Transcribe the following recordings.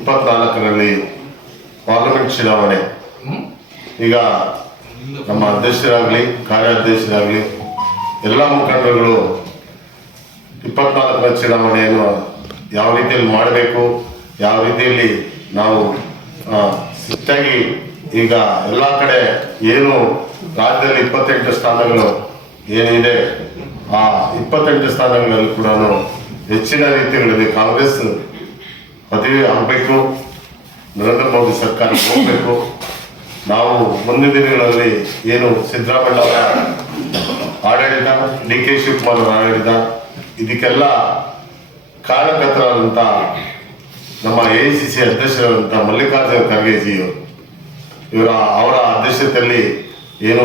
ಇಪ್ಪತ್ನಾಲ್ಕರಲ್ಲಿ ಪಾರ್ಲಿಮೆಂಟ್ ಚುನಾವಣೆ. ಈಗ ನಮ್ಮ ಅಧ್ಯಕ್ಷರಾಗಲಿ ಕಾರ್ಯಾಧ್ಯಕ್ಷರಾಗಲಿ ಎಲ್ಲ ಮುಖಂಡರುಗಳು ಇಪ್ಪತ್ನಾಲ್ಕರ ಚುನಾವಣೆಯನ್ನು ಯಾವ ರೀತಿಯಲ್ಲಿ ಮಾಡಬೇಕು ಯಾವ ರೀತಿಯಲ್ಲಿ ನಾವು ಸಿಟ್ಟಾಗಿ ಈಗ ಎಲ್ಲ ಕಡೆ ಏನು ರಾಜ್ಯದಲ್ಲಿ ಇಪ್ಪತ್ತೆಂಟು ಸ್ಥಾನಗಳು ಏನಿದೆ ಆ ಇಪ್ಪತ್ತೆಂಟು ಸ್ಥಾನಗಳಲ್ಲಿ ಕೂಡ ಹೆಚ್ಚಿನ ರೀತಿಗಳಲ್ಲಿ ಕಾಂಗ್ರೆಸ್ ಪದವಿ ಆಗಬೇಕು. ನರೇಂದ್ರ ಮೋದಿ ಸರ್ಕಾರ ಹೋಗಬೇಕು. ನಾವು ಮುಂದಿನ ದಿನಗಳಲ್ಲಿ ಏನು ಸಿದ್ದರಾಮಯ್ಯ ಅವರ ಆಡಳಿತ ಡಿ ಕೆ ಶಿವಕುಮಾರ್ ಅವರ ಆಡಳಿತ, ಇದಕ್ಕೆಲ್ಲ ಕಾರಣಕರ್ತರಾದಂಥ ನಮ್ಮ ಎ ಸಿ ಸಿ ಅಧ್ಯಕ್ಷರಾದಂಥ ಮಲ್ಲಿಕಾರ್ಜುನ ಖರ್ಗೆಜಿಯವರು ಇವರ, ಅವರ ಅಧ್ಯಕ್ಷತೆಯಲ್ಲಿ ಏನು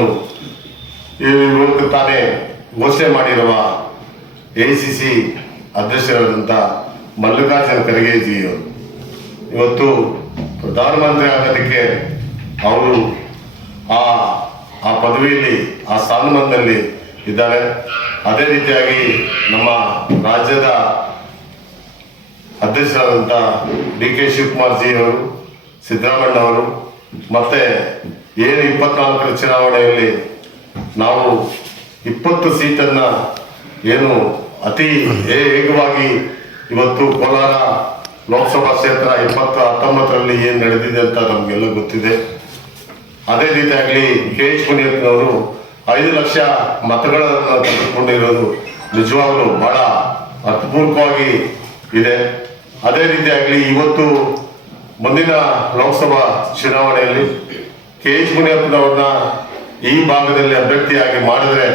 ಇವತ್ತು ತಾನೇ ಘೋಷಣೆ ಮಾಡಿರುವ ಎ ಸಿ ಸಿ ಅಧ್ಯಕ್ಷರಾದಂಥ ಮಲ್ಲಿಕಾರ್ಜುನ ಖರ್ಗೆಜಿಯವರು ಇವತ್ತು ಪ್ರಧಾನಮಂತ್ರಿ ಆಗೋದಕ್ಕೆ ಅವರು ಆ ಆ ಪದವಿಯಲ್ಲಿ, ಆ ಸ್ಥಾನಮಾನದಲ್ಲಿ ಇದ್ದಾರೆ. ಅದೇ ರೀತಿಯಾಗಿ ನಮ್ಮ ರಾಜ್ಯದ ಅಧ್ಯಕ್ಷರಾದಂಥ ಡಿ ಕೆ ಶಿವಕುಮಾರ್ ಜಿ ಅವರು, ಸಿದ್ದರಾಮಯ್ಯ ಅವರು, ಮತ್ತೆ ಏನು ಇಪ್ಪತ್ನಾಲ್ಕರ ಚುನಾವಣೆಯಲ್ಲಿ ನಾವು ಇಪ್ಪತ್ತು ಸೀಟನ್ನು ಏನು ಅತಿ ವೇಗವಾಗಿ ಇವತ್ತು ಕೋಲಾರ ಲೋಕಸಭಾ ಕ್ಷೇತ್ರ ಇಪ್ಪತ್ತು ಹತ್ತೊಂಬತ್ತರಲ್ಲಿ ಏನು ನಡೆದಿದೆ ಅಂತ ನಮಗೆಲ್ಲ ಗೊತ್ತಿದೆ. ಅದೇ ರೀತಿಯಾಗಲಿ ಕೆ ಎಚ್ ಮುನಿಯಪ್ಪನವರು ಐದು ಲಕ್ಷ ಮತಗಳನ್ನು ತೆಗೆದುಕೊಂಡಿರೋದು ನಿಜವಾಗ್ಲೂ ಬಹಳ ಅರ್ಥಪೂರ್ವಕವಾಗಿ ಇದೆ. ಅದೇ ರೀತಿಯಾಗಲಿ ಇವತ್ತು ಮುಂದಿನ ಲೋಕಸಭಾ ಚುನಾವಣೆಯಲ್ಲಿ ಕೆ ಎಚ್ ಮುನಿಯಪ್ಪನವ್ರನ್ನ ಈ ಭಾಗದಲ್ಲಿ ಅಭ್ಯರ್ಥಿಯಾಗಿ ಮಾಡಿದ್ರೆ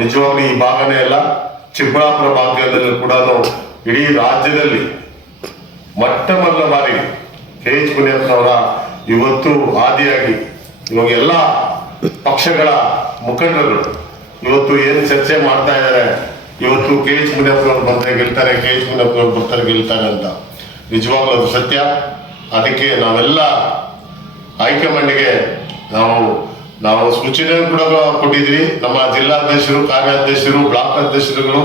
ನಿಜವಾಗ್ಲೂ ಈ ಭಾಗನೇ ಅಲ್ಲ, ಚಿಕ್ಕಬಳ್ಳಾಪುರ ಭಾಗದಲ್ಲಿ ಕೂಡ ಇಡೀ ರಾಜ್ಯದಲ್ಲಿ ಮೊಟ್ಟ ಮೊದಲ ಬಾರಿ ಕೆ ಎಚ್ ಮುನಿಯಪ್ಪನವರ ಇವತ್ತು ಆದಿಯಾಗಿ ಇವಾಗ ಎಲ್ಲ ಪಕ್ಷಗಳ ಮುಖಂಡರು ಇವತ್ತು ಏನು ಚರ್ಚೆ ಮಾಡ್ತಾ ಇದ್ದಾರೆ ಇವತ್ತು ಕೆ ಎಚ್ ಮುನಿಯಪ್ಪನವ್ರು ಬಂದರೆ ಗೆಲ್ತಾರೆ ಕೆ ಎಚ್ ಮುನಿಯಪ್ಪನವ್ರು ಬರ್ತಾರೆ, ಗೆಲ್ತಾರೆ ಅಂತ. ನಿಜವಾಗ್ಲೂ ಅದು ಸತ್ಯ. ಅದಕ್ಕೆ ನಾವೆಲ್ಲ ಹೈಕಮಾಂಡ್ಗೆ ನಾವು ನಾವು ಸೂಚನೆ ಕೂಡ ಕೊಟ್ಟಿದ್ವಿ ನಮ್ಮ ಜಿಲ್ಲಾಧ್ಯಕ್ಷರು, ಕಾರ್ಯಾಧ್ಯಕ್ಷರು, ಬ್ಲಾಕ್ ಅಧ್ಯಕ್ಷರುಗಳು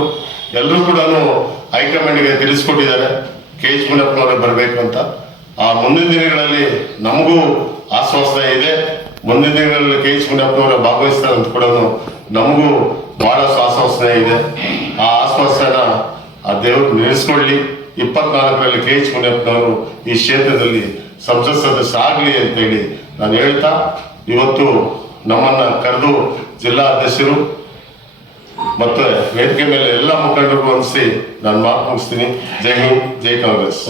ಎಲ್ಲರೂ ಕೂಡ ಹೈಕಮಾಂಡ್ಗೆ ತಿಳಿಸ್ಕೊಟ್ಟಿದ್ದಾರೆ. ಕೆ ಎಚ್ ಮುನಪ್ಪನವರೇ ಬರಬೇಕು ಅಂತ. ಆ ಮುಂದಿನ ದಿನಗಳಲ್ಲಿ ನಮಗೂ ಆಶ್ವಾಸನೆ ಇದೆ. ಮುಂದಿನ ದಿನಗಳಲ್ಲಿ ಕೆ ಎಚ್ ಮುನಪ್ಪನವರು ಭಾಗವಹಿಸ್ತಾರೆ ಅಂತ ಕೂಡ ನಮಗೂ ಬಹಳಷ್ಟು ಆಶ್ವಾಸನೆ ಇದೆ. ಆ ಆಶ್ವಾಸನ ಆ ದೇವರು ನೆನೆಸ್ಕೊಳ್ಳಿ. ಇಪ್ಪತ್ನಾಲ್ಕರಲ್ಲಿ ಕೆ ಎಚ್ ಮುನಿಯಪ್ಪನವರು ಈ ಕ್ಷೇತ್ರದಲ್ಲಿ ಸಂಸತ್ ಅಂತ ಅಂತೇಳಿ ನಾನು ಹೇಳ್ತಾ, ಇವತ್ತು ನಮ್ಮನ್ನ ಕರೆದು ಜಿಲ್ಲಾ ಅಧ್ಯಕ್ಷರು ಮತ್ತು ವೇದಿಕೆ ಮೇಲೆ ಎಲ್ಲ ಮುಖಂಡರು ಅನಿಸಿ ನಾನು ಮಾತು ಮುಗಿಸ್ತೀನಿ. ಜೈ ಹಿಂದ್ ಜೈ ಕಾಂಗ್ರೆಸ್.